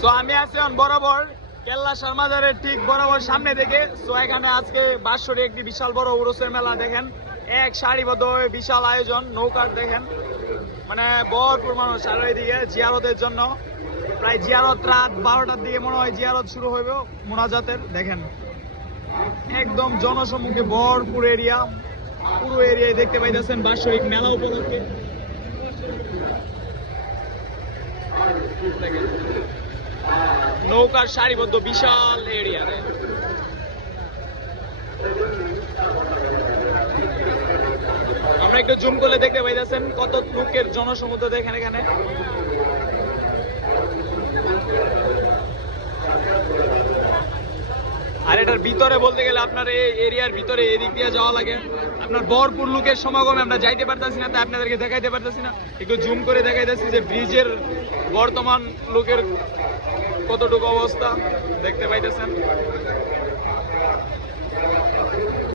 So আমি আছি বরাবর কেল্লা শর্মাজারের ঠিক বরাবর সামনে থেকে। সো এখানে আজকে বাৎসরিক একটি বিশাল বড় উরুসের মেলা দেখেন, এক সারিবদ্ধ বিশাল আয়োজন, নৌকার দেখেন মানে ভরপুর মানুষ। আর ওইদিকে জিয়ারতের জন্য প্রায় জিয়ারত রাত 12টার দিকে মনে হয় জিয়ারত শুরু হইবে মোনাজাতের। দেখেন একদম জনসম্মুখে ভরপুর এরিয়া, পুরো এরিয়ায় দেখতে পাইতেছেন বাৎসরিক মেলা উপলক্ষে। নৌকার সারিবদ্ধ বিশাল এরিয়া। আমরা একটু জুম করলে দেখতে পাইতেছেন কত লোকের জনসমুদ্র দেখেন এখানে। আর এটার ভিতরে বলতে গেলে আপনার এই এরিয়ার ভিতরে এদিক দিয়ে যাওয়া লাগে, আপনার ভরপুর লোকের সমাগমে আমরা যাইতে পারতেছি না, তাই আপনাদেরকে দেখাইতে পারতেছি না। একটু জুম করে দেখাইতেছি যে ব্রিজের বর্তমান লোকের কতটুকু অবস্থা দেখতে পাইতেছেন।